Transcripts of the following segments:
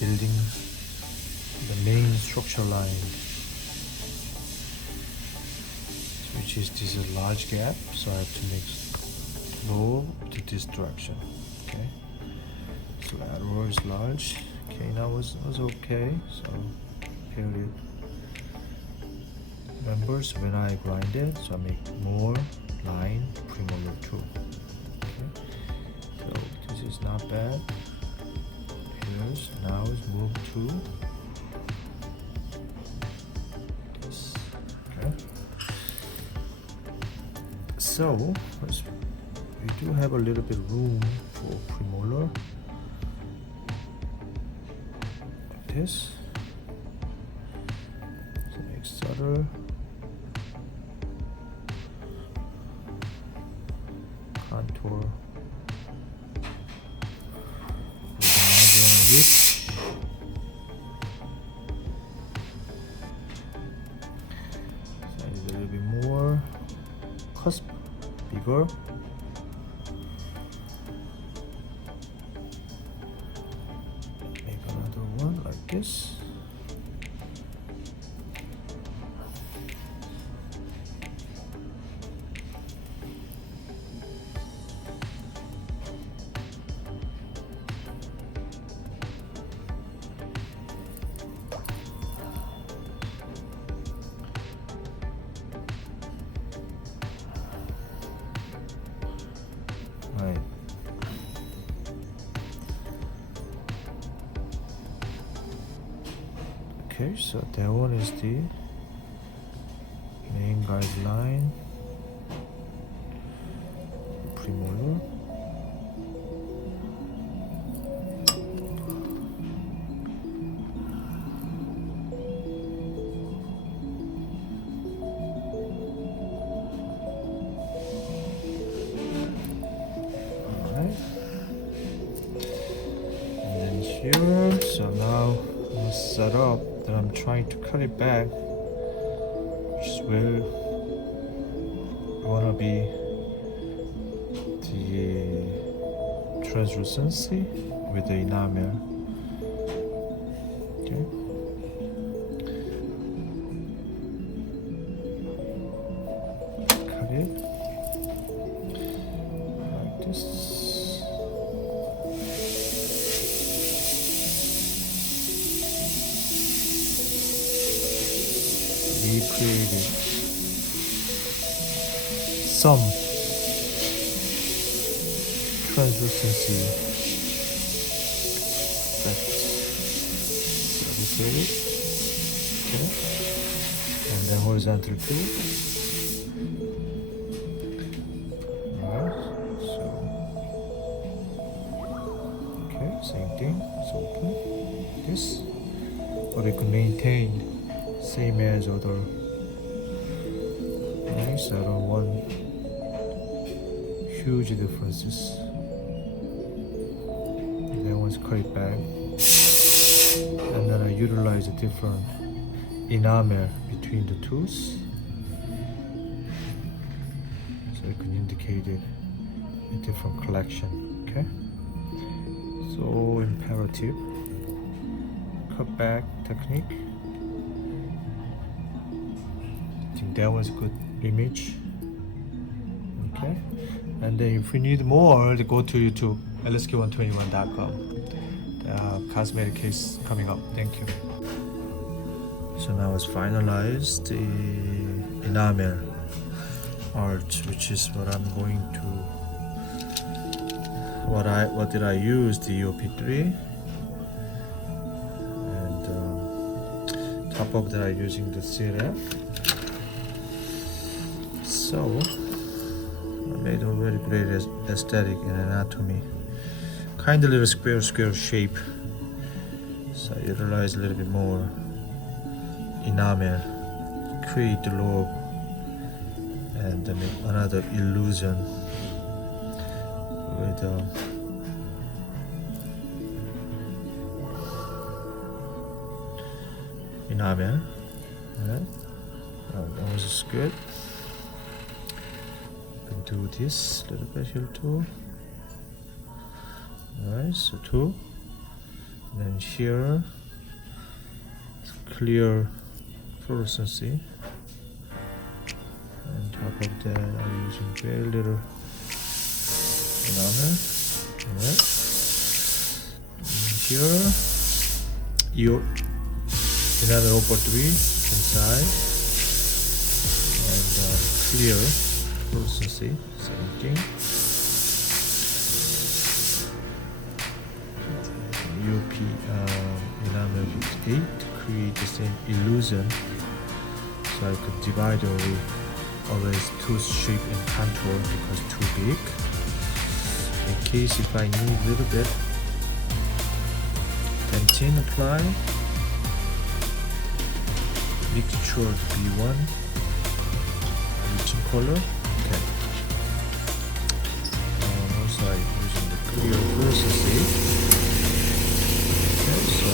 building the main structure line, which is this is a large gap, so I have to make flow to this direction. Okay, so arrow is large. Okay, now was okay, so period. Remember, so when I grind it, so I make more line premolar too. Okay, so this is not bad. Here's now is move to this. Okay, so we do have a little bit room for premolar. Like this. So make subtle. Contour with the margin width. So I need a little bit more cusp, bigger. Make another one like this. Right. Okay, so that one is the main guideline, premolar. Here, so now I'm set up that I'm trying to cut it back, which is where I want to be the translucency with the enamel. Okay. Cut it like this. We created some translucency effect. So we created, okay, and then horizontal too. Alright, so okay, same thing. It's open. This, but we could maintain same as other. Nice, I don't want huge differences. Then once cut it back, and then I utilize a different enamel between the tools, so it can indicate it a different collection. Okay, so imperative cut back technique. I think that was a good image. Okay, and then if we need more, go to YouTube, lsk121.com. The cosmetic case coming up. Thank you. So now it's finalized the enamel art, which is what I'm going to. What did I use? The EOP3, and top of that I'm using the CRF. So I made a very great aesthetic and anatomy, kind of little square shape. So I utilize a little bit more enamel, create the lobe, and then make another illusion with enamel. Alright, that was good. Do this a little bit here too. Alright, so two. And here, clear fluorescency. On top of that, I'm using very little enamel. Alright. Here, your enamel 0.3 inside, and clear fluorescency, same thing. UP enamel 58 to create the same illusion, so I could divide always tooth shape and contour because too big. In case if I need a little bit, Pantene apply, mixture B1, bleaching color. Okay. Also I'm using the clear fluorescency. Okay, so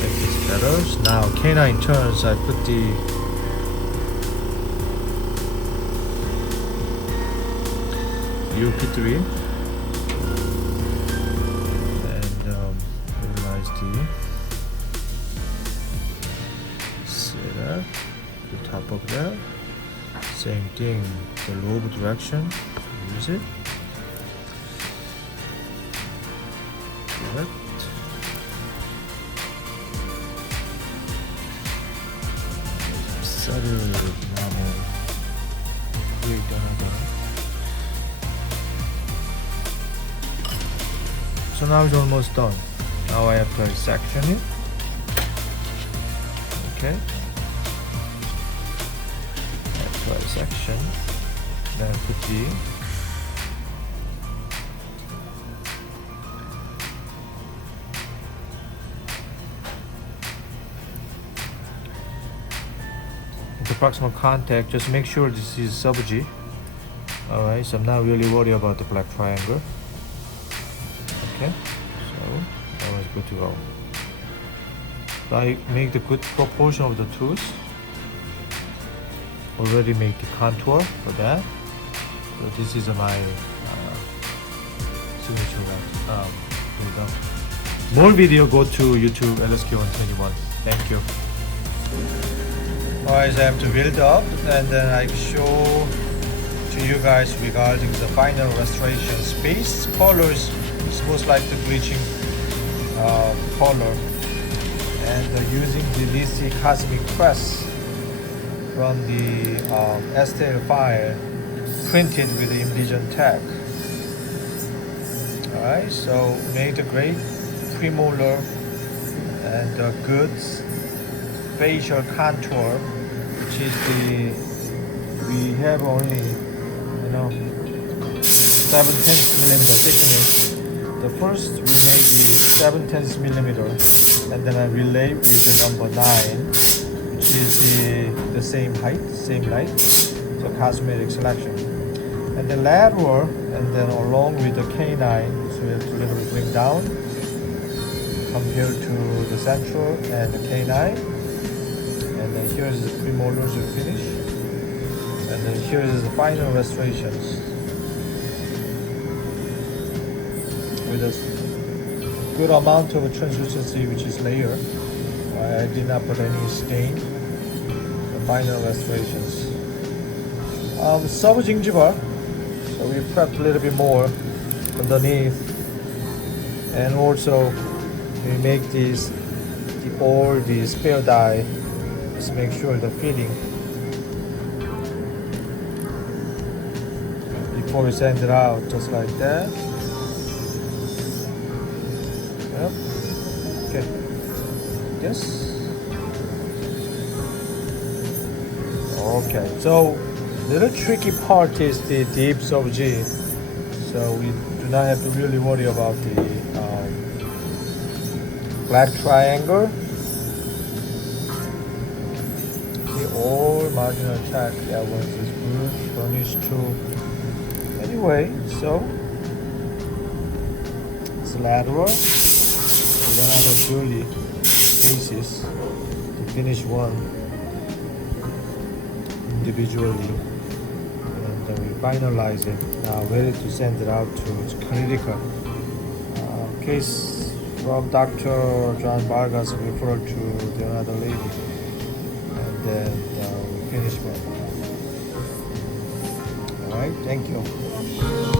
make this better. Now canine turns, I put the UP3 and realize the setup, the top of that. Same thing, the lobe direction, use it. Correct. Subtle normal. Create another. So now it's almost done. Now I have to section it. Okay. Apply section. Then put the proximal contact. Just make sure this is sub G. Alright, so I'm not really worried about the black triangle. Okay, so that was good to go. So I make the good proportion of the tooth. Already make the contour for that. So this is my signature one. There you go. More video, go to YouTube LSK121. Thank you. Alright, so I have to build up and then I show to you guys regarding the final restoration space. Colors is most like the bleaching color, and using the DC Cosmic Press from the STL file printed with the Envision tag. Alright, so made a great premolar and a good facial contour, which is we have only 7/10 millimeter thickness. The first we made the 7/10 millimeter, and then I relay with the number 9, which is the same height, same light, so cosmetic selection. And the lateral, and then along with the canine, so we have to little bit bring down compared to the central and the canine. And then here is the premolars to finish, and then here is the final restorations with a good amount of translucency, which is layer. I did not put any stain. The final restorations. Sub gingiva, so we prepped a little bit more underneath, and also we make all the spare dye. Just make sure the fitting before we send it out, just like that. Yep. Okay. Yes. Okay. So little tricky part is the deep sub G. So we do not have to really worry about the black triangle. All marginal check, yeah, once is good, furnish too. Anyway, so it's lateral, and then I have purely faces to finish one individually, and then we finalize it. Now ready to send it out to Connecticut. Case from Dr. John Vargas referral to the other lady, and then we finish it. All right, thank you.